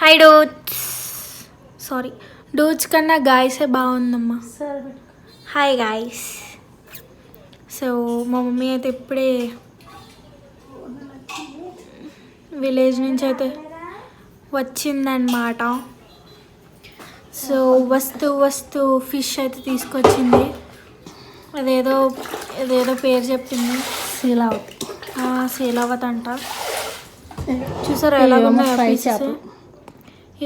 Hi డూట్స్, sorry డూట్స్ కన్నా గాయసే బాగుందమ్మా. Hi guys. So మా మమ్మీ అయితే ఇప్పుడే విలేజ్ నుంచి అయితే వచ్చిందన్నమాట. సో వస్తూ ఫిష్ అయితే తీసుకొచ్చింది. అదేదో పేరు చెప్పింది, శీలావతి అంట. చూసారా ఎలా ఉన్నాయి.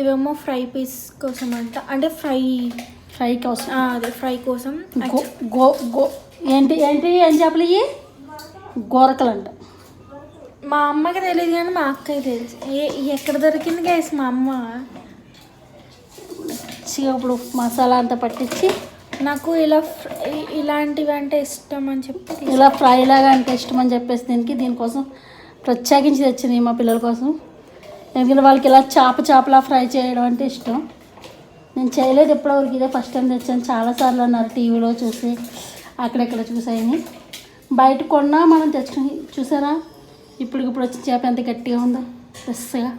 ఇవేమో ఫ్రై పీస్ కోసం అంట, అంటే ఫ్రై కోసం, అదే ఫ్రై కోసం. ఏంటి ఏంటి ఏం చేపలు ఇవి? గోరకలు అంట. మా అమ్మకి తెలియదు కానీ మా అక్కకి తెలుసు. ఎక్కడ దొరికింది గైస్ మా అమ్మ. ఇప్పుడు మసాలా అంతా పట్టించి నాకు ఇలాంటివి అంటే ఇష్టం అని చెప్పి, ఇలా ఫ్రై లాగా అంటే ఇష్టం అని చెప్పేసి దీనికోసం ప్రత్యేకించి తెచ్చింది మా పిల్లల కోసం. ఎందుకంటే వాళ్ళకి ఇలా చేపలా ఫ్రై చేయడం అంటే ఇష్టం. నేను చేయలేదు ఎప్పటివరకు, ఇదే ఫస్ట్ టైం తెచ్చాను. చాలాసార్లు అన్నారు టీవీలో చూసి, అక్కడెక్కడ చూసాయని. బయట కొన్నా మనం తెచ్చుకుని చూసారా, ఇప్పుడు వచ్చిన చేప ఎంత గట్టిగా ఉందో, ఫ్రెష్గా.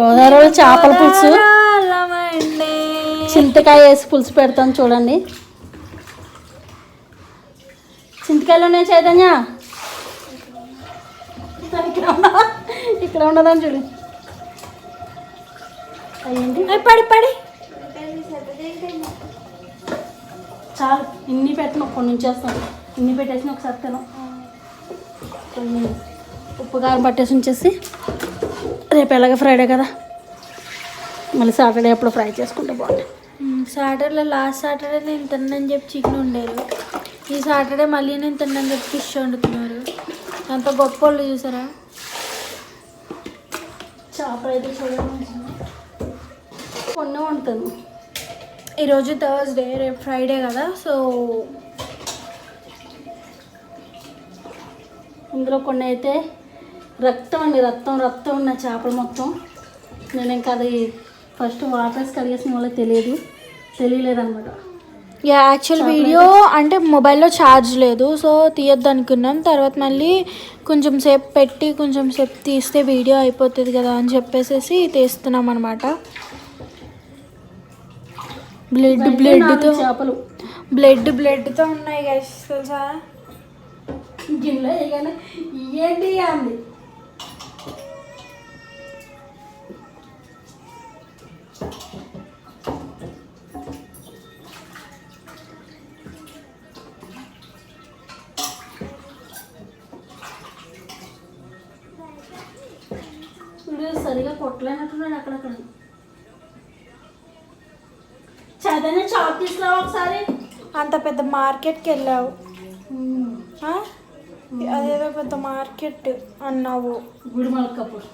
గోదావరిలో చేపల పులుసు, చింతకాయ వేసి పులుసు పెడతాను చూడండి. చింతకాయలోనే చైతన్య ఇక్కడ ఉన్నదని చూడు. అయ్యండి పడి చాలు, ఇన్ని పెట్టను, కొన్ని ఉంచేస్తాను. ఇన్ని పెట్టేసి ఒకసారి తిను. ఉప్పు కారం పట్టేసి ఉంచేసి, రేపు ఎలాగ ఫ్రైడే కదా, మళ్ళీ సాటర్డే అప్పుడు ఫ్రై చేసుకుంటే బాగుంటుంది. సాటర్డే, లాస్ట్ సాటర్డే నేను తిన్నాను చెప్పి చికెన్ ఉండేది. ఈ సాటర్డే మళ్ళీ నేను తిన్నాను చెప్పి ఫిష్ వండుతున్నారు. అంత గొప్ప వాళ్ళు చూసారా. చేపలు అయితే చూడండి, కొన్ని వండుతాను. ఈరోజు థర్స్డే, రేపు ఫ్రైడే కదా. సో ఇందులో కొన్ని అయితే రక్తం ఉన్న చేపలు మొత్తం. నేను ఇంకా అది ఫస్ట్ వాటర్స్ కడిగేసిన వాళ్ళకి తెలియలేదన్నమాట. యాక్చువల్ వీడియో అంటే మొబైల్లో ఛార్జ్ లేదు, సో తీయొద్దు అనుకున్నాం. తర్వాత మళ్ళీ కొంచెం సేపు పెట్టి కొంచెం సేపు తీస్తే వీడియో అయిపోతుంది కదా అని చెప్పేసి తీస్తున్నాం అనమాట. బ్లడ్తో ఉన్నాయి గైస్, తెలుసా. గిన్నెలో ఏంటి అంది. సరిగా కొట్టలేనట్టున్నాడు అక్కడక్కడ. చదవని చాప్ తీసుకురావు ఒకసారి. అంత పెద్ద మార్కెట్కి వెళ్ళావు, అదేదో పెద్ద మార్కెట్ అన్నావు. గుడిమల్కపూర్.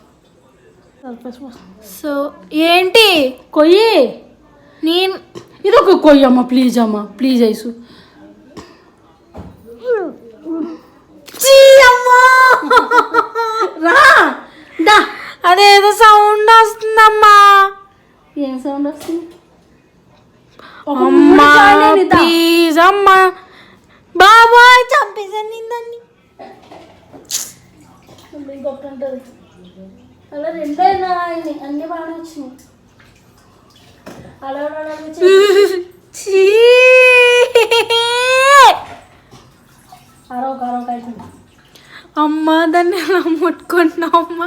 సో ఏంటి కొయ్యి, నేను ఇదొక కొయ్యి అమ్మ, ప్లీజ్ అమ్మ, ప్లీజ్ ఐసు. రా దా. అదేదో సౌండ్ వస్తుందమ్మా. ఏం సౌండ్ వస్తుంది? అమ్మా ప్లీజ్ అమ్మా, బాబాయ్ చంపేసాను దాన్ని. గొప్ప ఉంటుంది అలా. రెండైనా అన్ని బాగానే వచ్చినాయి. అలా అవుతుంది. అమ్మా దాన్ని ఎలా ముట్టుకుంటున్నావు అమ్మా,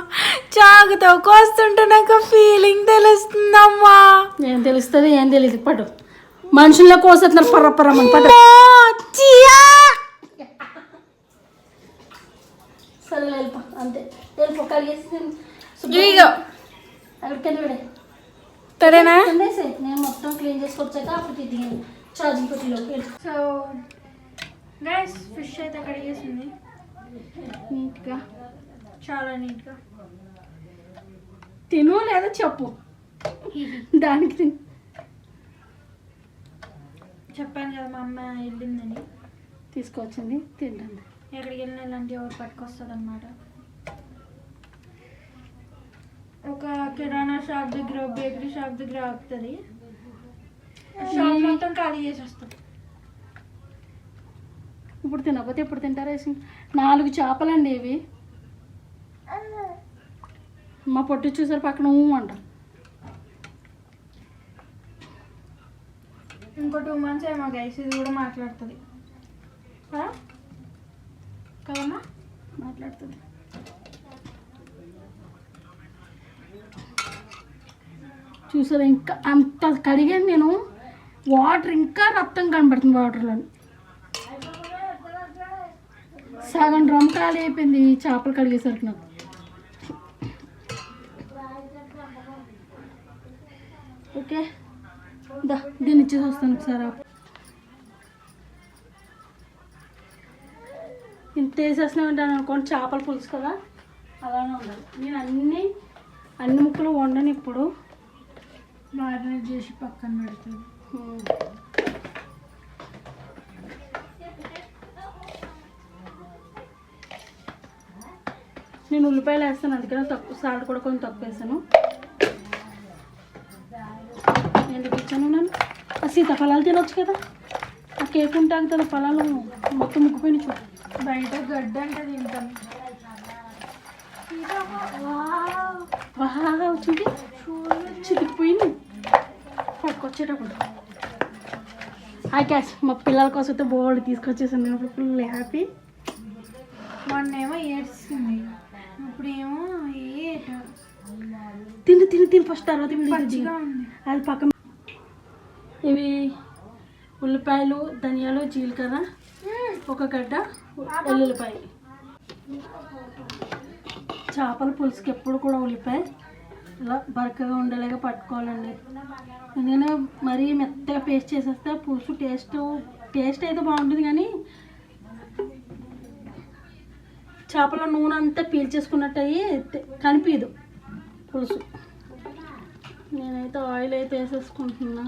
చాకుతో కోస్తుంటే నాకు ఫీలింగ్ తెలుస్తుందమ్మా. ఏం తెలుస్తుంది, ఏం తెలియదు. పట్టు, మనుషుల్లో కోసేస్తున్నారు పర్రమని. పట్టు. సరే వెళ్ళిపో, అంతే. వెళ్ళిపో, కలిగేసి అక్కడికి వెళ్ళి తడేనా. నేను మొత్తం క్లీన్ చేసుకొచ్చాక అప్పుడు తిరిగి ఛార్జింగ్ పెట్టిలోకి. సో గైస్, ఫిష్ అయితే కడిగేసింది నీట్గా, చాలా నీట్గా. తిను లేదా చెప్పు, దానికి తిను. చెప్పాను కదా మా అమ్మ వెళ్ళిందని, తీసుకొచ్చింది తింటుంది. ఎక్కడికి వెళ్ళిన ఇలాంటి ఎవరు పట్టుకొస్తుంది అనమాట. ఒక కిరాణా షాప్ దగ్గర, బేకరీ షాప్ దగ్గర ఆపుతుంది. షాప్ మొత్తం ఖాళీ చేసి వస్తుంది. ఇప్పుడు తినకపోతే ఎప్పుడు తింటారు? 4 చేపలండి ఇవి. మా పొట్టి చూసారు పక్కన అంట. ఇంకో 2 months ఏమో గైస్ ఇది కూడా మాట్లాడుతుంది కదమ్మా, మాట్లాడుతుంది. చూసారు ఇంకా అంత కడిగాను నేను, వాటర్ ఇంకా రక్తం కనబడుతుంది వాటర్లో. సగం డ్రమ్ ఖాళీ అయిపోయింది చేపలు కడిగేసరికి నాకు. ఓకే దీన్ని ఇచ్చేసి వస్తాను ఒకసారి. ఇంత వేసేసిన ఉంటాను అనుకోండి, చేపల పులుసు కదా అలానే ఉండాలి. నేను అన్ని ముక్కలు వండను ఇప్పుడు, మ్యారినేట్ చేసి పక్కన పెడుతుంది. నేను ఉల్లిపాయలు వేస్తాను, అందుకని తక్కువ సాల్ట్ కూడా కొంచెం తక్కువ వేసాను. ఎందుకు ఇచ్చాను నేను? ఆ సీతాఫలాలు తినొచ్చు కదా, ఆ కేక్ ఉంటాను కదా, ఫలాలు మొత్తం ముక్కుపోయిన చూడు. బయట గడ్డ అంటే తింటాం. చూడి చితికిపోయింది పట్టుకొచ్చేటప్పుడు. హాయ్ క్యాష్, మా పిల్లల కోసం అయితే బోర్డు తీసుకొచ్చేసాను నేను. Full happy. మొన్నేమో ఏడ్చింది, ఇప్పుడేమో తిని తిని తిని ఫస్ట్ తర్వాత మంచిగా ఉంది. అది పక్కన. ఇవి ఉల్లిపాయలు, ధనియాలు, జీలకర్ర, ఒక గడ్డ వెల్లుల్లిపాయ. చేపల పులుసుకి ఎప్పుడు కూడా ఉల్లిపాయ ఇలా బరకగా ఉండేలాగా పట్టుకోవాలండి. ఎందుకంటే మరీ మెత్తగా పేస్ట్ చేసేస్తే పులుసు టేస్ట్ అయితే బాగుంటుంది, కానీ చేపల నూనె అంతా పీల్చేసుకున్నట్టు అయ్యి కనిపించదు పులుసు. నేనైతే ఆయిల్ అయితే వేసేసుకుంటున్నా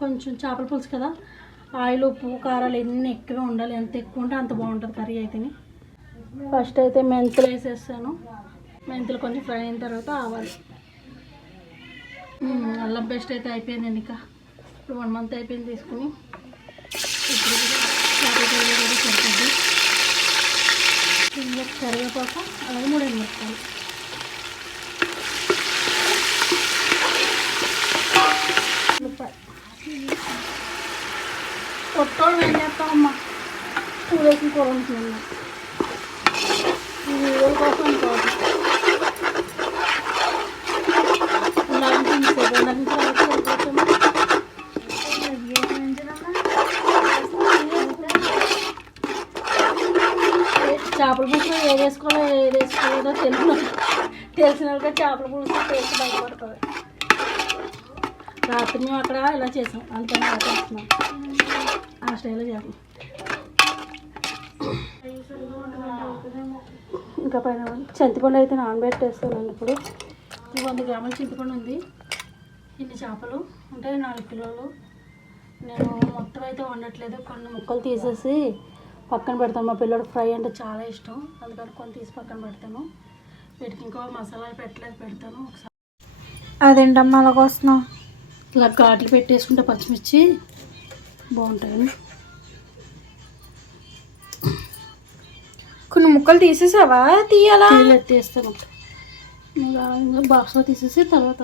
కొంచెం. చేపల పులుసు కదా, ఆయిల్, ఉప్పు, కారాలు ఎన్ని ఎక్కువగా ఉండాలి. ఎంత ఎక్కువ ఉంటే అంత బాగుంటుంది కర్రీ అయితేనే. ఫస్ట్ అయితే మెంతులు వేసేస్తాను. మెంతులు కొంచెం ఫ్రై అయిన తర్వాత ఆవాలు. అల్లం పేస్ట్ అయితే అయిపోయిందండి. ఇప్పుడు 1 month అయిపోయింది తీసుకుని. ఇప్పుడు సరిపోద్ది. కరివేపాకు అలాగే 3 ఎండుమిరపకాయలు. కొట్టోడు ఏం చేస్తామమ్మా, పూలేసిన కూర ఉంటున్నాను. ఈ వీడియోల కోసం అనుకోవాలి. చేపల పులుసు ఏది వేసుకోలేదో తెలిసిన వాళ్ళకి చేపల పులుసు టేస్ట్ బయటపడుతుంది. రాత్రి మేము అక్కడ ఇలా చేసాం, అంతేనా చేస్తున్నాం ఆ స్టైల్లో చేస్తాం. ఇంకా పైన చింతపండు అయితే నానబెట్టేస్తానండి. ఇప్పుడు 100 గ్రాముల చింతపండు ఉంది. ఇన్ని చేపలు అంటే 4 కిలోలు. నేను మొత్తం అయితే వండట్లేదు, కొన్ని ముక్కలు తీసేసి పక్కన పెడతాను. మా పిల్లడు ఫ్రై అంటే చాలా ఇష్టం, అందుకని కొన్ని తీసి పక్కన పెడతాను. వీటికి ఇంకో మసాలాలు పెడతాను. ఒకసారి అదేంటమ్మా అలాగ వస్తున్నావు? ఇలా ఘాట్లు పెట్టేసుకుంటే పచ్చిమిర్చి బాగుంటాయండి. కొన్ని ముక్కలు తీసేసావా? తీయాలా? తీస్తాను. ఇంకా బాక్స్లో తీసేసి తర్వాత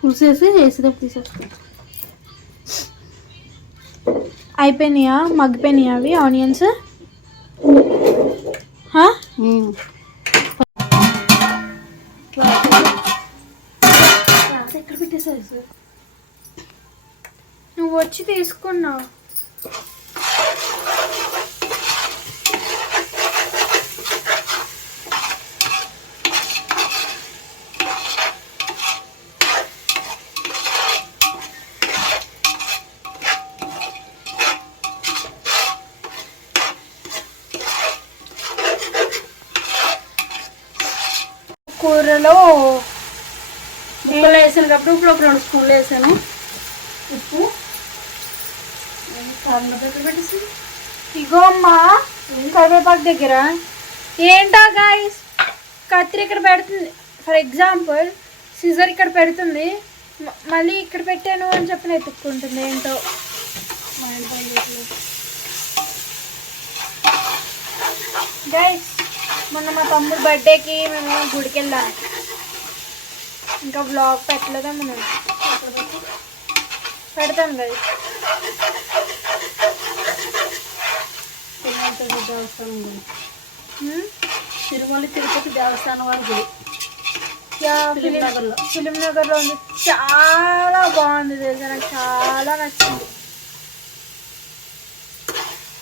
పులుసు వేసేటప్పుడు తీసేస్తాను. అయిపోయినాయా? మగ్గిపోయినాయా అవి ఆనియన్స్? ఎక్కడ పెట్టేసారు సార్? నువ్వు వచ్చి తీసుకున్నావు. కూరలో ముక్కలు వేసినప్పుడు ఇప్పుడు ఒక 2 స్పూన్లు వేసాను ఉప్పు. ఇగో అమ్మా కరివేపాకు దగ్గర ఏంటా గాయస్, కత్తిరి ఇక్కడ పెడుతుంది. ఫర్ ఎగ్జాంపుల్ సిజర్ ఇక్కడ పెడుతుంది, మళ్ళీ ఇక్కడ పెట్టాను అని చెప్పిన ఎత్తుక్కుంటుంది. ఏంటో గైస్ మొన్న మా తమ్ముడు బర్త్డేకి మేము గుడికి వెళ్ళాము. ఇంకా బ్లాగ్ పెట్టలేదేమో నేను. పెడతాను కదా. దేవస్థానం గుడి, తిరుమల తిరుపతి దేవస్థానం వారి గుడి ఫిలిం నగర్లో ఉంది. చాలా బాగుంది తెలుసా, నాకు చాలా నచ్చింది.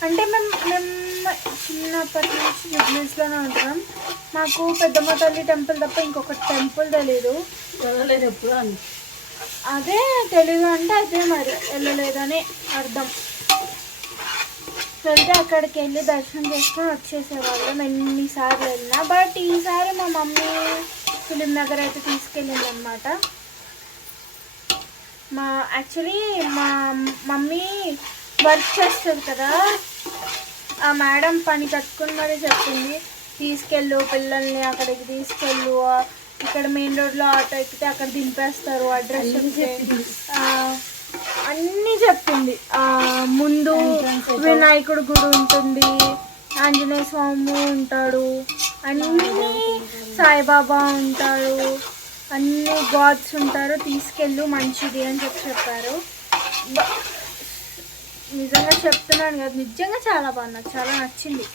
అంటే మేము చిన్నప్పటి నుంచి బిజినెస్లోనే ఉంటున్నాం. మాకు పెద్దమ్మ తల్లి టెంపుల్ తప్ప ఇంకొక టెంపుల్ తెలీదు. వెళ్ళలేదు ఎప్పుడు అని. అదే తెలీదు అంటే అదే మరి వెళ్ళలేదని అర్థం. వెళ్తే అక్కడికి వెళ్ళి దర్శనం చేసుకొని వచ్చేసేవాళ్ళం ఎన్నిసార్లు వెళ్ళినా. బట్ ఈసారి మా మమ్మీ ఫిలిం నగర్ అయితే తీసుకెళ్ళింది అనమాట. యాక్చువల్లీ మా మమ్మీ వర్క్ చేస్తుంది కదా, ఆ మేడం పని కట్టుకుని మరీ చెప్పింది, తీసుకెళ్ళు పిల్లల్ని అక్కడికి తీసుకెళ్ళు, ఇక్కడ మెయిన్ రోడ్లో ఆటో ఎక్కితే అక్కడ దింపేస్తారు, అడ్రస్ చెప్తే అన్నీ చెప్పింది. ముందు వినాయకుడు గుడి ఉంటుంది, ఆంజనేయ స్వామి ఉంటాడు, అన్నీ సాయిబాబా ఉంటాడు, అన్ని గాడ్స్ ఉంటారు, తీసుకెళ్ళు మంచిది అని చెప్పారు. నిజంగా చెప్తున్నాను కదా, నిజంగా చాలా బాగుంది, నాకు చాలా నచ్చింది.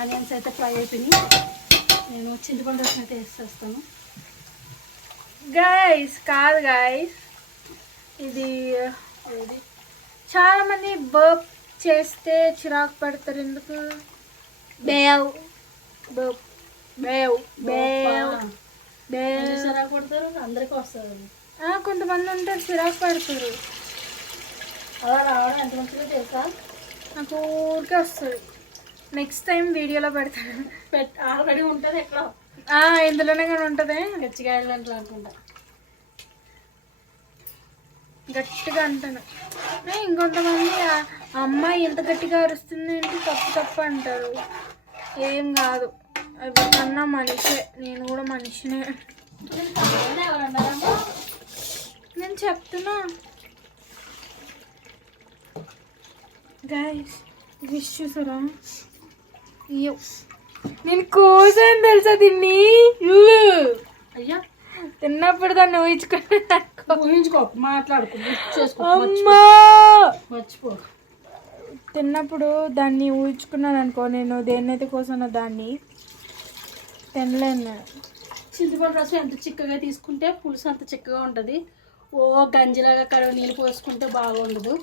ఆనియన్స్ అయితే ఫ్రై అయిపోయినాయి. నేను చింతపండు రసం అయితే వేసేస్తాను. గైస్ కాదు గైస్, ఇది చాలామంది బర్ప్ చేస్తే చిరాకు పడతారు. ఎందుకు? బేవ్ బర్ప్ బేవ్ బేవ్ బేవ్ చిరాకు పడతారు, అందరికీ వస్తుంది. కొంతమంది ఉంటారు చిరాకు పడతారు. అలా రావడం ఎంత మంచిగా తెలుసా, నాకు ఊరికే వస్తుంది. నెక్స్ట్ టైం వీడియోలో పెడతాను. ఆల్రెడీ ఉంటుంది ఎక్కడ ఇందులోనే కానీ ఉంటుంది. గచ్చిగాయలు అంటే అనుకుంటా గట్టిగా అంటాను. ఇంకొంతమంది అమ్మాయి ఎంత గట్టిగా అరుస్తుంది ఏంటి తప్పు అంటారు. ఏం కాదు, ఎవరికన్నా మనిషే, నేను కూడా మనిషినే. నేను చెప్తున్నా గైస్, విష్ చూసారా? అయ్యో నేను కోసాను తెలుసా దీన్ని. అయ్యా తిన్నప్పుడు దాన్ని ఊహించుకో, మాట్లాడుకో, మర్చిపో. తిన్నప్పుడు దాన్ని ఊహించుకున్నాను అనుకో, నేను దేన్నైతే కోసానో దాన్ని తినలేను. చింతపండు రసం ఎంత చిక్కగా తీసుకుంటే పులుసు అంత చిక్కగా ఉంటుంది. గంజిలాగా కడవ నీళ్ళు పోసుకుంటే బాగా ఉండదు.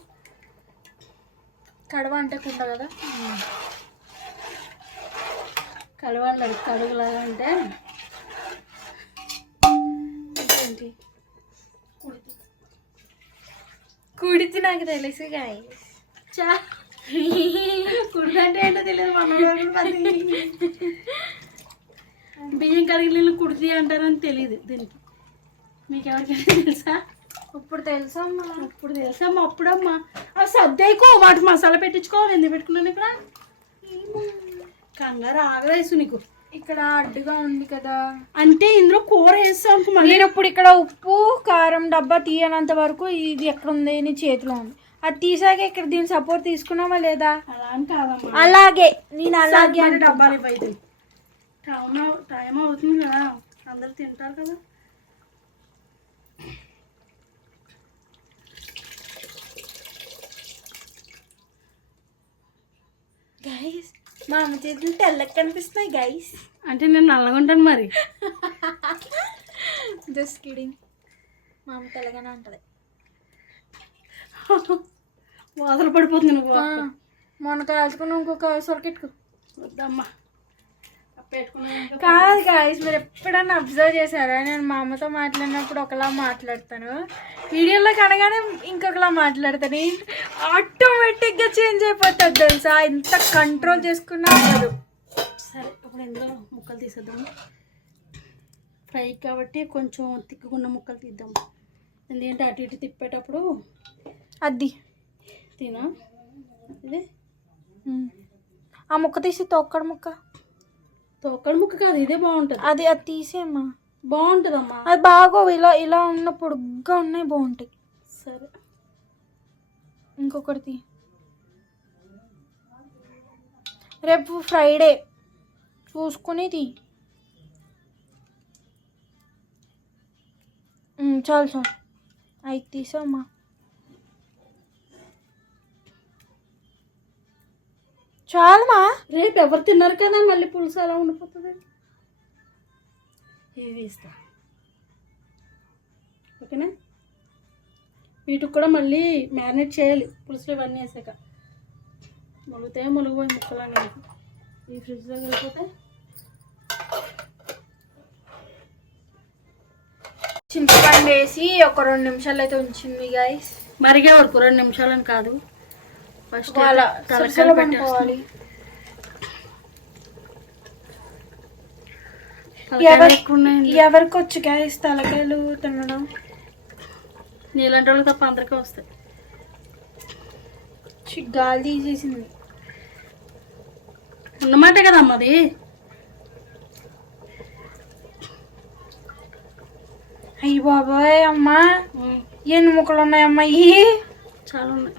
కడవ అంటే కుంట కదా, కడవ అంటారు. కడుగులాగా అంటే ఏంటి? కుడితి నాకు తెలుసు గైస్. కుడి అంటే ఏంటో తెలియదు. బియ్యం కడిగి నీళ్ళు కుడితి అంటారని తెలియదు దీనికి. మీకు ఎవరికైనా తెలుసా? ఇప్పుడు తెలుసమ్మా, ఇప్పుడు తెలుసమ్మా. అప్పుడమ్మా అవి సర్దేకో, వాటి మసాలా పెట్టించుకోవాలి. ఎందుకు పెట్టుకున్నాను ఇక్కడ? కంగారు ఆగలేసు నీకు. ఇక్కడ అడ్డుగా ఉంది కదా, అంటే ఇందులో కూర వేస్తాం. నేను ఇప్పుడు ఇక్కడ ఉప్పు కారం డబ్బా తీయనంత వరకు ఇది ఎక్కడ ఉంది నీ చేతిలో ఉంది. అది తీసాక ఇక్కడ దీని సపోర్ట్ తీసుకున్నావా లేదా? అలా అని కాదమ్మా, అలాగే నేను అలాగే డబ్బాలు ఇవ్వదు. టైం అవుతుంది కదా, అందరు తింటారు కదా. గైస్ మా అమ్మ చేతులు తెల్లకి కనిపిస్తున్నాయి గైస్. అంటే నేను నల్లగా ఉంటాను మరి. జస్ట్ కిడింగ్, మా అమ్మ తెల్లగానే ఉంటుంది. వాసన పడిపోతుంది. నువ్వు మొన్న కాల్చుకున్న ఇంకొక సొరకెట్టుకు వద్దమ్మా. కాదు గాయస్, మీరు ఎప్పుడన్నా అబ్జర్వ్ చేశారా? నేను మా అమ్మతో మాట్లాడినప్పుడు ఒకలా మాట్లాడతాను, వీడియోలో కనగానే ఇంకొకలా మాట్లాడతాను. ఆటోమేటిక్గా చేంజ్ అయిపోతుంది తెలుసా, ఎంత కంట్రోల్ చేసుకున్నా అవ్వదు. సరే, ఇప్పుడు ఇందులో ముక్కలు తీసేద్దాము. ఫ్రై కాబట్టి కొంచెం తిక్కుకున్న ముక్కలు తీద్దాం. ఎందుకంటే అటు ఇటు తిప్పేటప్పుడు అది తినా ఇది ఆ ముక్క తీసి తొక్కడు ముక్క. తొక్కడు ముక్క కాదు, ఇదే బాగుంటుంది. అది తీసేమ్మా. బాగుంటుందమ్మా. అది బాగా ఇలా ఇలా ఉన్న పొడుగ్గా ఉన్నాయి బాగుంటాయి. సరే ఇంకొకటి రేపు ఫ్రైడే చూసుకుని తీ. చాలు చాలు అయితే తీసామ్మా. చాలమ్మా. రేపు ఎవరు తిన్నారు కదా మళ్ళీ పులుసు ఎలా ఉండిపోతుంది. ఇవి ఇస్తా ఓకేనా. వీటికి కూడా మళ్ళీ మ్యారినేట్ చేయాలి పులుసులు ఇవన్నీ వేసాక. ములుగుతాయి ములుగుపోయి ముక్కలు అనేవి ఈ ఫ్రిడ్జ్లో వెళ్ళిపోతే. చింతపండు వేసి ఒక 2 నిమిషాలు అయితే ఉంచింది గైస్. మరిగే వరకు 2 నిమిషాలని కాదు, ఫస్ట్ అలా తలకాయలు పెట్టుకోవాలి. ఎవరికి వచ్చు గైస్ తలకాయలు తినడం? నీలాంటి వాళ్ళకి తప్ప అందరికీ వస్తాయి. గాలి తీసేసింది ఉన్నమాటే కదమ్మా అది. అయ్యి బాబాయ్ అమ్మా ఎన్ని ముక్కలు ఉన్నాయమ్మా ఇవి? చాలా ఉన్నాయి.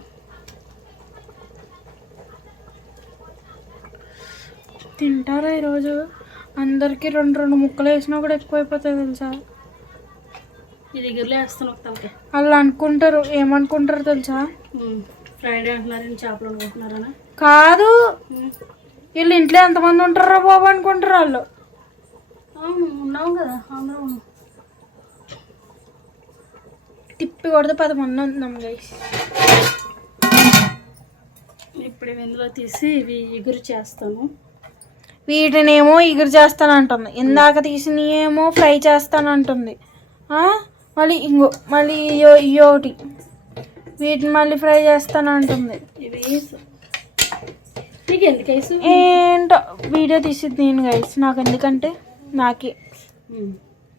తింటారా ఈరోజు? అందరికి 2 ముక్కలు వేసినా కూడా ఎక్కువైపోతాయి తెలుసా. ఈ దగ్గరలో వేస్తాను ఒక తలకాయ. వాళ్ళు అనుకుంటారు, ఏమనుకుంటారు తెలుసా? ఫ్రైడే అంటున్నారు, చేపలు అనుకుంటున్నారనా? కాదు, వీళ్ళు ఇంట్లో ఎంతమంది ఉంటారా బాబు అనుకుంటారు వాళ్ళు. ఉన్నాం కదా అందరూ ఉన్నాం. తిప్పి కొడితే 10 మంది ఉంటున్నాం గైస్. ఇప్పుడు ఇందులో తీసి ఇవి ఎగురు చేస్తాను. వీటినేమో ఎగురు చేస్తానంటుంది, ఇందాక తీసినయేమో ఫ్రై చేస్తానంటుంది. మళ్ళీ ఒకటి వీటిని మళ్ళీ ఫ్రై చేస్తానంటుంది. ఇవి నీకు ఎందుకు వేసు? ఏంటో వీడియో తీసిద్ది నేను గైస్. నాకు ఎందుకంటే నాకే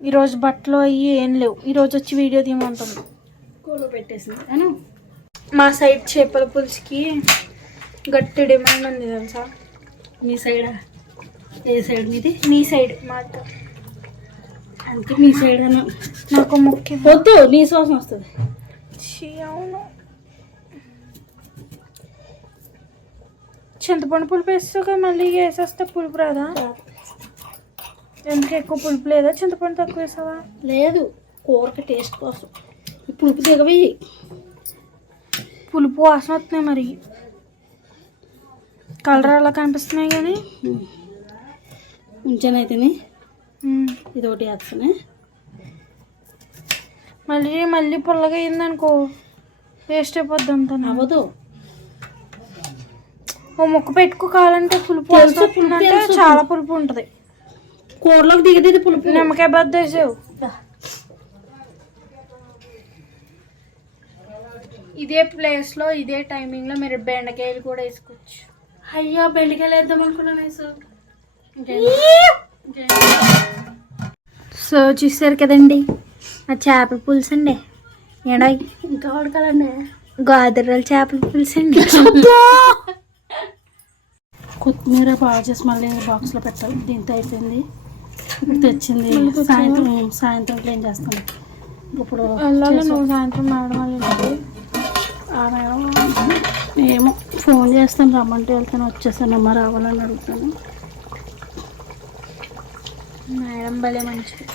ఈరోజు బట్టలు అయ్యి ఏం లేవు, ఈరోజు వచ్చి వీడియో తీయమంటుంది. కూలో పెట్టేసింది అను. మా సైడ్ చేపల పులుసుకి గట్టి డిమాండ్ ఉంది తెలుసా. మీ సైడా? ఏ సైడ్ మీది? మీ సైడ్ మాట. అందుకే మీ సైడ్ అను. నాకు ముఖ్య వద్దు, నీ శ్వాసం వస్తుంది. అవును, చింతపండు పులుపు వేస్తాక మళ్ళీ వేసేస్తే పులుపు రాదా? ఎందుకు ఎక్కువ పులుపు లేదా? చింతపండు తక్కువ వేసావా? లేదు, కూరకి టేస్ట్ కోసం. పులుపు దిగవి, పులుపు వాసన వస్తున్నాయి. మరి కలర్ అలా కనిపిస్తున్నాయి కానీ ఉంచానైతేనే ఇది ఒకటి వేస్తానే. మళ్ళీ పుల్లగా అయిందనుకో వేస్ట్ అయిపోద్ది అంతా. అవ్వదు, ఓ ముక్క పెట్టుకో కావాలంటే. పులుపు అంటే చాలా పులుపు ఉంటుంది కూరలోకి దిగది పులుపు. నిమ్మకాయ బద్ద వేసావు. ఇదే ప్లేస్లో ఇదే టైమింగ్లో మీరు బెండకాయలు కూడా వేసుకోవచ్చు. అయ్యా బెండకాయలు వేద్దాం అనుకున్నాను. సో చూసారు కదండి ఆ చేపల పులుసు అండి. ఎడాయి ఇంకా వాడకాలండి గోదావరి చేపల పులుసు అండి. కొత్తిమీర బాగా చేసి మళ్ళీ బాక్స్లో పెట్టాలి. దీంతో అయిపోయింది. ఇప్పుడు తెచ్చింది సాయంత్రం క్లీన్ చేస్తాను. ఇప్పుడు నువ్వు సాయంత్రం మేడం వాళ్ళు మేడం ఏమో ఫోన్ చేస్తాను, రమ్మంటే వెళ్తాను. వచ్చేసానమ్మా రావాలని అడుగుతాను. మేడం భలే మంచిది,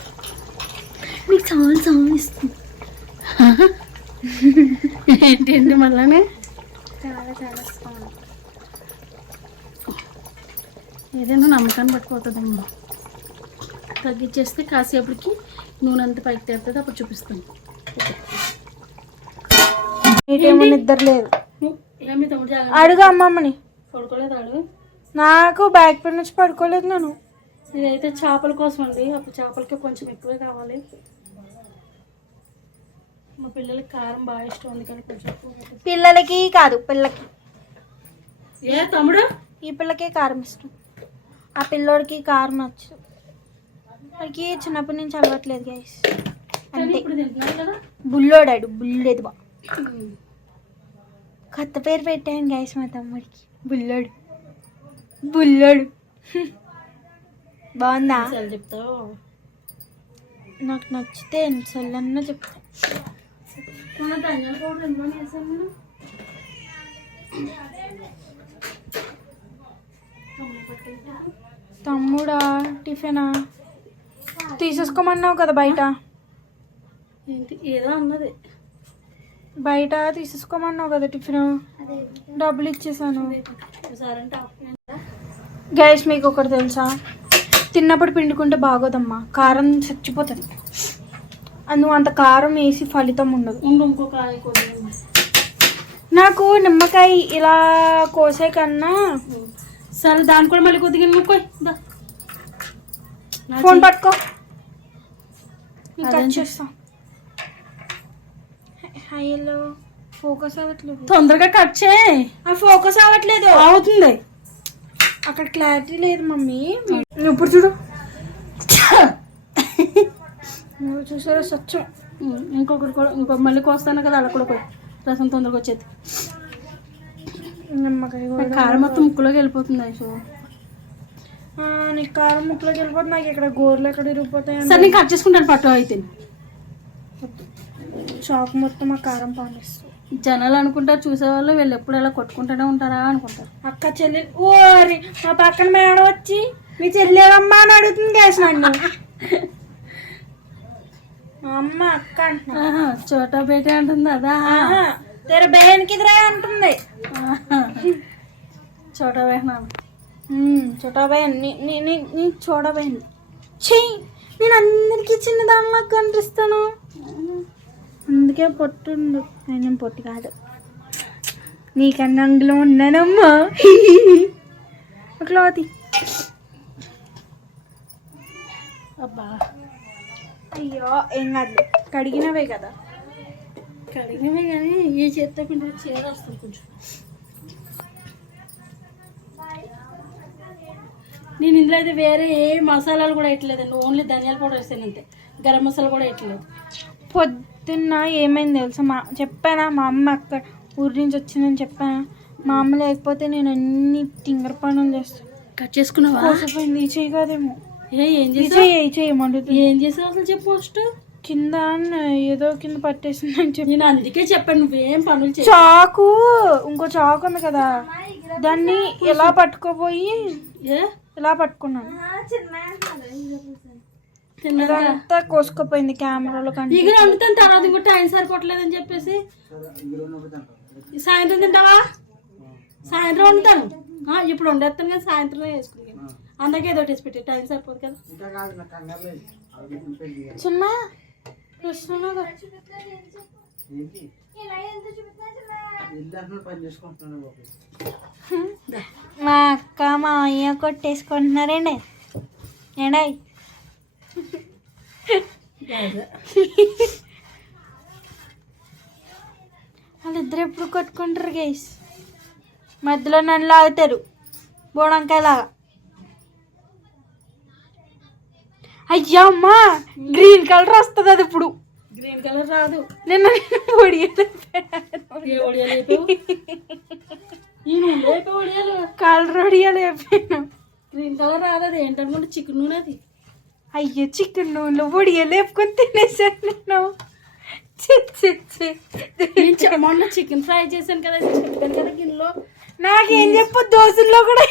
మీకు సౌండ్ ఇస్తుంది. ఏంటి మళ్ళీ చాలా చాలా సౌండ్. ఏదైనా నమ్మకాన్ని పట్టుకోతుందమ్మా. తగ్గించేస్తే కాసేపటికి నూనె అంతా పైకి తేరుతుంది, అప్పుడు చూపిస్తాను. నీకేమో నిద్ర లేదు. ఏమి తమ్ముడు జాగ్రత్త. అడుగు అమ్మమ్మని. పడుకోలేదు ఆడు. నాకు బ్యాక్ పెయిన్ నుంచి పడుకోలేదు నేను. ఇదైతే చేపల కోసం అండి. అప్పుడు చేపలకి కొంచెం ఎక్కువే కావాలి. మా పిల్లలకి కారం బాగా ఇష్టం, అందుకని కొంచెం పిల్లలకి కాదు పిల్లకి. ఏ తమ్ముడు? ఈ పిల్లకే కారం ఇష్టం, ఆ పిల్లోడికి కారం నచ్చదు. వాడికి చిన్నప్పటి నుంచి అలవాట్లేదు గైస్. అంటే ఇప్పుడు తింటున్నాడు కదా బుల్లోడాడు, బుల్లేది బా. కొత్త పేరు పెట్టాను గైస్ మా తమ్ముడికి, బుల్లోడు. బుల్లోడు బాగుందా? చెప్తావు నాకు నచ్చితే ఎన్నిసార్లన్నా చెప్తా. మన ధనియాల పౌడర్ ఎందులో వేసాము మనం? తమ్ముడా టిఫినా తీసేసుకోమన్నావు కదా బయట. ఏంటి ఏదో అన్నది. బయట తీసేసుకోమన్నావు కదా టిఫిన్, డబ్బులు ఇచ్చేసాను. గైస్ మీకు ఒకటి తెలుసా, తిన్నప్పుడు పిండుకుంటే బాగోదమ్మా, కారం చచ్చిపోతుంది. నువ్వు అంత కారం వేసి ఫలితం ఉండదు. ఇంకో కాయ కొద్దిగా నాకు నిమ్మకాయ ఇలా కోసే కన్నా సరే దాని కూడా మళ్ళీ కొద్దిగా నువ్వు ఫోన్ పట్టుకో, కట్ చేస్తా. హైలో ఫోకస్ అవ్వట్లేదు. తొందరగా కట్ చేయి. ఫోకస్ అవ్వట్లేదు. అవుతుంది. అక్కడ క్లారిటీ లేదు మమ్మీ. నువ్వు ఇప్పుడు చూడు. నువ్వు చూసారా స్వచ్ఛం. ఇంకొకటి కూడా మళ్ళీ కోస్తాను కదా, అలా కూడా పోయి రసం తొందరగా వచ్చేది. నిమ్మకాయ కారం మొత్తం ముక్కులోకి వెళ్ళిపోతుంది. ఐషు నీకు కారం ముక్కులోకి వెళ్ళిపోతుంది, నాకు ఇక్కడ గోర్లు ఎక్కడ ఇరిగిపోతాయి. సరే నేను కట్ చేసుకుంటాను పట్టు అయితే. షాక్ మొత్తం ఆ కారం పానేస్తుంది. జనాలు అనుకుంటారు, చూసేవాళ్ళు వీళ్ళు ఎప్పుడు ఎలా కొట్టుకుంటూనే ఉంటారా అనుకుంటారు. అక్క చెల్లి ఓరి మా పక్కన మేడం వచ్చి మీ చెల్లేదమ్మా అని అడుగుతుంది గ్యాస్ నన్ను. మా అమ్మ అక్క అంటున్నా. చోటా బేట అంటుంది అదా. తెర బేహన్కి ఇదిరా అంటుంది. చోటా బేహనా చోటా బేహన్ నీ చోటా బేహన్ చెయ్యి. నేను అందరికీ చిన్నదానిలా కనిపిస్తాను, అందుకే పొట్టుండు. నేను పొట్టి కాదు, నీకన్నా అందులో ఉన్నానమ్మా. క్లాతి అబ్బా అయ్యో ఏం కాదు, కడిగినవే కదా. కడిగినవే కానీ ఏ చేత్తో పిండి చీర వస్తుంది కొంచెం. నేను ఇందులో అయితే వేరే ఏ మసాలాలు కూడా వేయట్లేదండి, ఓన్లీ ధనియాల పౌడర్ వేసాను అంతే. గరం మసాలా కూడా వేయట్లేదు. పొద్దున్న ఏమైంది తెలుసా, చెప్పానా మా అమ్మ అక్కడ ఊరి నుంచి వచ్చిందని చెప్పానా. మా అమ్మ లేకపోతే నేను అన్ని తింగర పనులు చేస్తాను. కట్ చేసుకున్నావా? కోసపోయింది. ఈ చెయ్యి కాదేమో. ఏం చేసావు? చేయమంటుంది. ఏం చేసావు అసలు చెప్పు ఫస్ట్. కింద ఏదో కింద పట్టేసిందని చెప్పి. నేను అందుకే చెప్పాను నువ్వేం పనులు చేయి. చాకు, ఇంకో చాకు ఉంది కదా, దాన్ని ఎలా పట్టుకోపోయి ఇలా పట్టుకున్నాను. అంతా కోసుకుపోయింది కెమెరాలో. ఇక వండుతాను తర్వాత, ఇంకో టైం సరిపోవట్లేదని చెప్పేసి. సాయంత్రం తింటావా? సాయంత్రం వండుతాను. ఇప్పుడు వండేస్తాను కదా, సాయంత్రం వేసుకుని అందుకే ఏదో టేస్ట్ పెట్టి టైం సరిపోదు కదా. చిన్న మా అక్క మా అయ్య కొట్టేసుకుంటున్నారండి. ఏండాయి వాళ్ళిద్దరు ఎప్పుడు కొట్టుకుంటారు గైస్, మధ్యలో నన్ను లాగుతారు బోడంకాయలాగా. అయ్యా అమ్మా గ్రీన్ కలర్ వస్తుంది అది ఇప్పుడు. గ్రీన్ కలర్ రాదు. నిన్న కలర్ ఒడియాలు అయిపోయాను. గ్రీన్ కలర్ రాదు. అది ఏంటనుకుంటే చికెన్ నూనె అది. అయ్యో చికెన్ నూనెలో ఒడియాలు వేపుకొని తినేసాను నేను. మొన్న చికెన్ ఫ్రై చేశాను కదా, చెప్పాను కదా గిన్నెలో. నాకేం చెప్పు, దోశల్లో కూడా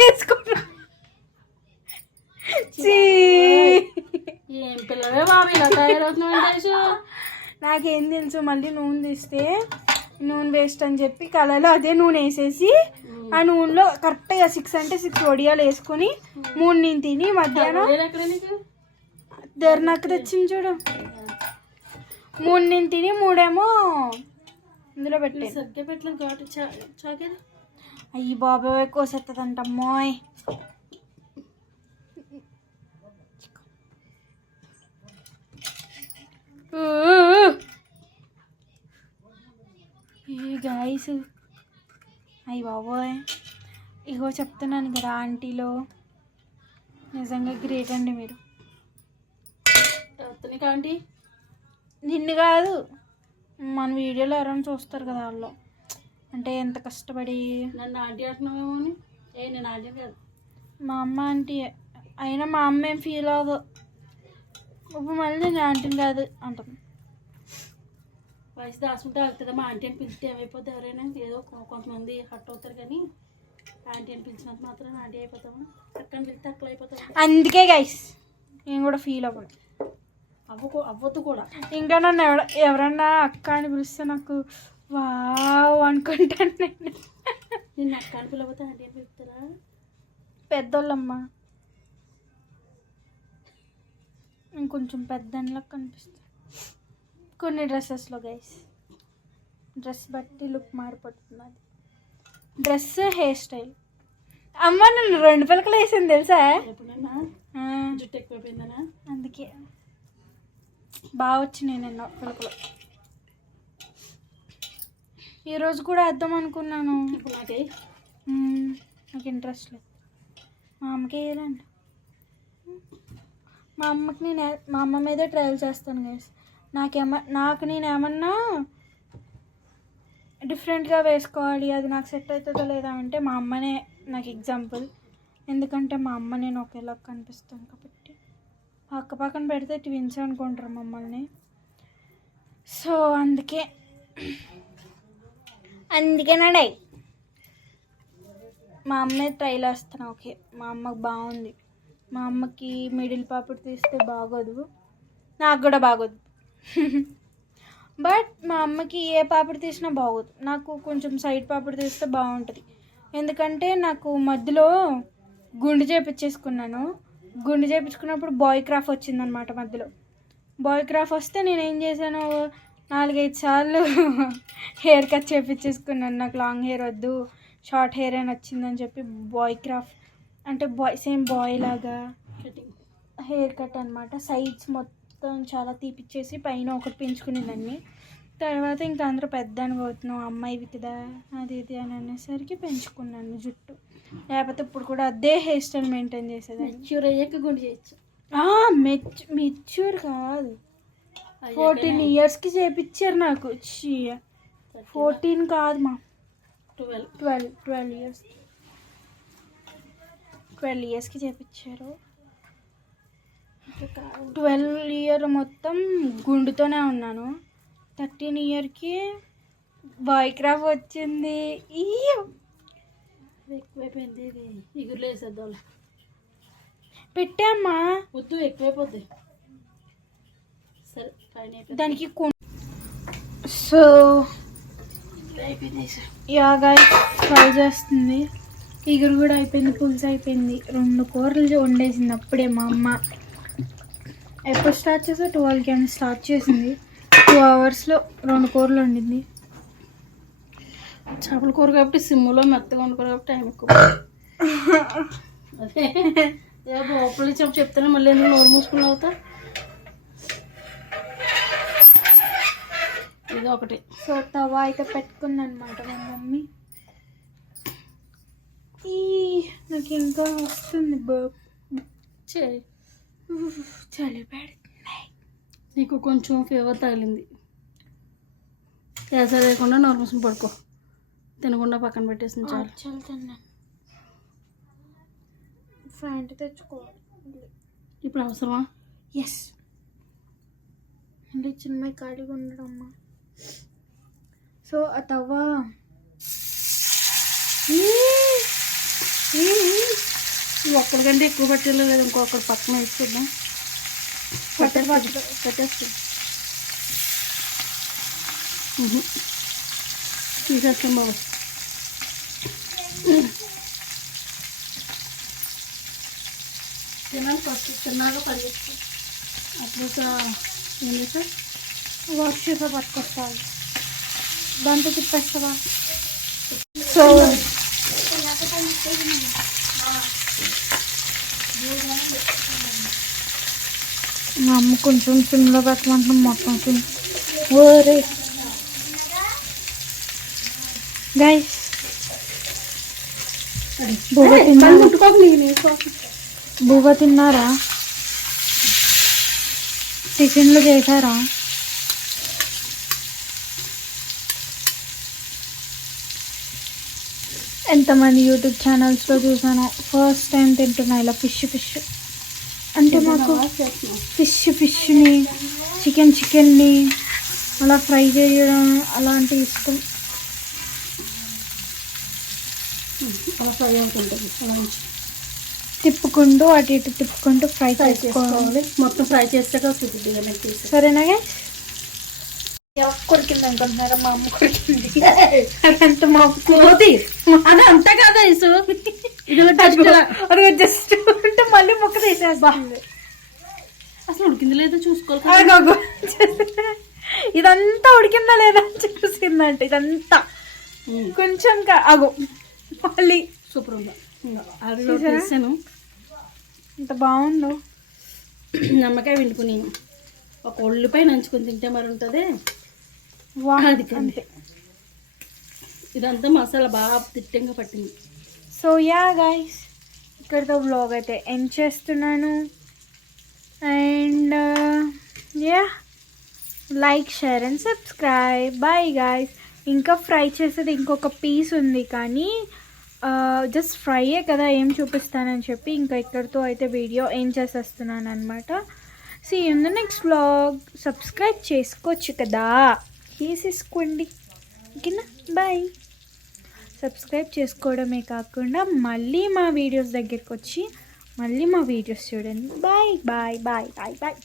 వేసుకున్నా. ఏం పిల్లవే బాబు ఇలా తయారవుతున్నావు. నాకేం తెలుసు, మళ్ళీ నూనె తీస్తే నూనె వేస్ట్ అని చెప్పి కళలో అదే నూనె వేసేసి ఆ నూనెలో కరెక్ట్గా 6 అంటే 6 వడియాలు వేసుకొని 3 నేను తిని మధ్యాహ్నం నాకు తెచ్చింది చూడు. 3 నేను తిని 3 ఏమో ఇందులో పెట్టే. సరిగ్గా పెట్టలేదు ఘాటు చాకే. అయ్యి బాబాయ్ కోసేస్తుందంట అమ్మాయి. గాయస్ అయ్యి బాబోయ్, ఇగో చెప్తున్నాను కదా ఆంటీలో నిజంగా గ్రేట్ అండి మీరు. ఆంటీ నిన్ను కాదు, మన వీడియోలో ఎవరైనా చూస్తారు కదా వాళ్ళు, అంటే ఎంత కష్టపడి. నన్ను ఆంటీ అంటున్నావేమో అని. నేను ఆంటీ కాదు, మా అమ్మ ఆంటీ. అయినా మా అమ్మ ఏం ఫీల్ అవ్వదు. ఇప్పుడు మళ్ళీ నేను ఆంటీని కాదు అంటాను. వయసు దాచుకుంటే అవుతుందా మా ఆంటీ అని పిలిస్తే ఏమైపోతుంది? ఎవరైనా ఏదో కొంతమంది హట్ అవుతారు, కానీ ఆంటీ అని పిలిచినంత మాత్రం ఆంటీ అయిపోతామా? అక్కని పిలిస్తే అక్కలు అయిపోతామా? అందుకే గైస్ నేను కూడా ఫీల్ అవ్వను, అవ్వద్దు కూడా. ఇంకా నన్ను ఎవరన్నా అక్క అని పిలిస్తే నాకు వావ్ అనుకుంటాను. నిన్ను అక్క అని పిలవతే ఆంటీ అని పిలుస్తారా? పెద్దోళ్ళమ్మ ఇంకొంచెం పెద్దలా కనిపిస్తుంది కొన్ని డ్రెస్సెస్లో గైస్. డ్రెస్ బట్టి లుక్ మారిపోతుంది. అది డ్రెస్, హెయిర్ స్టైల్. అమ్మ నన్ను 2 పిలకలు వేసింది తెలుసా? ఎప్పుడైనా జుట్టు ఎక్కువైపోయిందనా? అందుకే బాగా వచ్చినాయి నిన్న పిలకలు. ఈరోజు కూడా వేద్దాం అనుకున్నాను, ఇప్పుడు నాకు ఇంట్రెస్ట్ లేదు. మా అమ్మకి వేయాలండి. మా అమ్మ మీదే ట్రయల్ చేస్తాను గైస్. నాకు నేను ఏమన్నా డిఫరెంట్గా వేసుకోవాలి, అది నాకు సెట్ అవుతుందో లేదా అంటే మా అమ్మనే నాకు ఎగ్జాంపుల్. ఎందుకంటే మా అమ్మ నేను ఒకేలా కనిపిస్తాను కాబట్టి. పక్క పక్కన పెడితే ట్విన్స్ అనుకుంటారు మమ్మల్ని. సో అందుకేనాడే మా అమ్మే ట్రైల్ వేస్తాను. ఓకే మా అమ్మకి బాగుంది. మా అమ్మకి మిడిల్ పాపడు తీస్తే బాగోదు, నాకు కూడా బాగోదు. బట్ మా అమ్మకి ఏ పాపడు తీసినా బాగోదు, నాకు కొంచెం సైడ్ పాపడు తీస్తే బాగుంటుంది. ఎందుకంటే నాకు మధ్యలో గుండు చేపించేసుకున్నాను. గుండు చేపించుకున్నప్పుడు బాయ్ క్రాఫ్ వచ్చిందనమాట. మధ్యలో బాయ్ క్రాఫ్ వస్తే నేను ఏం చేశాను, 4-5 సార్లు హెయిర్ కట్ చేపించేసుకున్నాను. నాకు లాంగ్ హెయిర్ వద్దు, షార్ట్ హెయిర్ అని వచ్చిందని చెప్పి బాయ్ క్రాఫ్ అంటే సేమ్ బాయ్ లాగా హెయిర్ కట్ అనమాట. సైడ్స్ మొత్తం చాలా తీపిచ్చేసి పైన ఒకటి పెంచుకునేదాన్ని. తర్వాత ఇంకా అందరూ పెద్ద అనుకోతున్నావు అమ్మాయి వితదా అది ఇది అని అనేసరికి పెంచుకున్నాను జుట్టు. లేకపోతే ఇప్పుడు కూడా అదే హెయిర్ స్టైల్ మెయింటైన్ చేసేదాన్ని. మెచ్యూర్ అయ్యాక గుండు చేయొచ్చు. మెచ్యూర్ కాదు, 14 ఇయర్స్కి చేపించారు నాకు. 14 కాదు మా 12 ఇయర్స్ 12 ఇయర్స్కి చేపించారు. 12 ఇయర్ మొత్తం గుండుతోనే ఉన్నాను. 13 ఇయర్కి బాయ్ క్రాఫ్ వచ్చింది. ఎక్కువైపోయింది, ఇగురులో వేసేద్దాం. పెట్టామ్మా వద్దు ఎక్కువైపోద్ది. సరే పైన దానికి సో యా గైస్ ఫ్రై చేస్తుంది. ఇగురు కూడా అయిపోయింది, పులుసు అయిపోయింది, 2 కూరలు వండేసింది అప్పుడే మా అమ్మ. ఎప్పుడు స్టార్ట్ చేసా 12కి అని స్టార్ట్ చేసింది. 2 అవర్స్లో 2 కూరలు వండింది. చేపల కూర కాబట్టి సిమ్లో మెత్తగా వండుకోరు కాబట్టి టైం ఎక్కువ. అదే గోపలు చెప్తాను మళ్ళీ ఎందుకు నోరు మూసుకుని అవుతా. ఇది ఒకటి. సో తవా అయితే పెట్టుకుందనమాట మా మమ్మీ. నాకు ఇంకా వస్తుంది చలి పెడుతున్నాయి. నీకు కొంచెం ఫీవర్ తగిలింది. కేసరి లేకుండా నోరు మూసుకుని పడుకో, తినకుండా పక్కన పెట్టేసింది చాలు. చల్లుతున్నాను. ఫ్యాంట్ తెచ్చుకోవాలి ఇప్పుడు అవసరమా? ఎస్ అంటే చిన్న ఖాళీగా ఉండడమ్మా. సో ఆ తవ్వ ఒక్కడికంటే ఎక్కువ పట్టేది లేదు, ఇంకొకటి పక్కన వేసుకుందాం. పెట్టేస్తుంది తీసేస్తాం బాబు. తినాలి ఫస్ట్, తిన్నాక పరిగెత్తాం. అప్పుడు ఏం చేస్తా వాష్ చేసా పట్టుకొస్తాను, దాంతో తిప్పేస్తావా. సో మా అమ్మ కొంచెం సిమ్లో పెట్టమంటున్నాం, మొత్తం సిమ్. ఓరే గైస్ బువ్వ తిన్నారా? టిఫిన్లు చేశారా? ఎంతమంది యూట్యూబ్ ఛానల్స్లో చూసాను, ఫస్ట్ టైం తింటున్నా ఇలా ఫిష్. అంటే మాకు ఫిష్ని చికెన్ని అలా ఫ్రై చేయడం అలాంటివి ఇష్టం. అలా ఫ్రై అవుతుంటుంది, అలా మంచి తిప్పుకుంటూ అటు ఇటు తిప్పుకుంటూ ఫ్రై చేసుకోవాలి. చేసుకోవాలి. మొత్తం ఫ్రై చేస్తాక చూపిద్ది మీకు. సరేనా గైస్? కొరికింది అనుకుంటున్నారా? మా అమ్మ కొరికింది. అదంతా మా పోతి అది అంతా కాదా ఇసు అది జస్ట్ అంటే మళ్ళీ ముక్క తీసేస్తుంది. అసలు ఉడికింది లేదో చూసుకోవాలి. అగో ఇదంతా ఉడికిందా లేదా అని చూసిందంట. ఇదంతా కొంచెం అగో మళ్ళీ సూపర్ ఉందా తీసాను. ఇంత బాగుందో. నమ్మకాయ వండుకుని ఒక ఒళ్ళుపై నంచుకొని తింటే మరి ఉంటుంది. అది అంతే. ఇదంతా మసాలా బాగా తిట్టంగా పట్టింది. సో యా గైస్, ఇక్కడితో వ్లాగ్ అయితే ఎండ్ చేస్తున్నాను. And ya, like, share and subscribe. Bye guys. ఇంకా ఫ్రై చేసేది ఇంకొక పీస్ ఉంది, కానీ జస్ట్ ఫ్రైయే కదా, ఏం చూపిస్తానని చెప్పి ఇంకా ఇక్కడితో అయితే వీడియో ఏం చేసేస్తున్నాను అనమాట. See in the next vlog. Subscribe చేసుకోవచ్చు కదా, చేసేసుకోండి. ఓకేనా? బాయ్. సబ్స్క్రైబ్ చేసుకోవడమే కాకుండా మళ్ళీ మా వీడియోస్ దగ్గరికి వచ్చి మళ్ళీ మా వీడియోస్ చూడండి. Bye bye bye bye bye.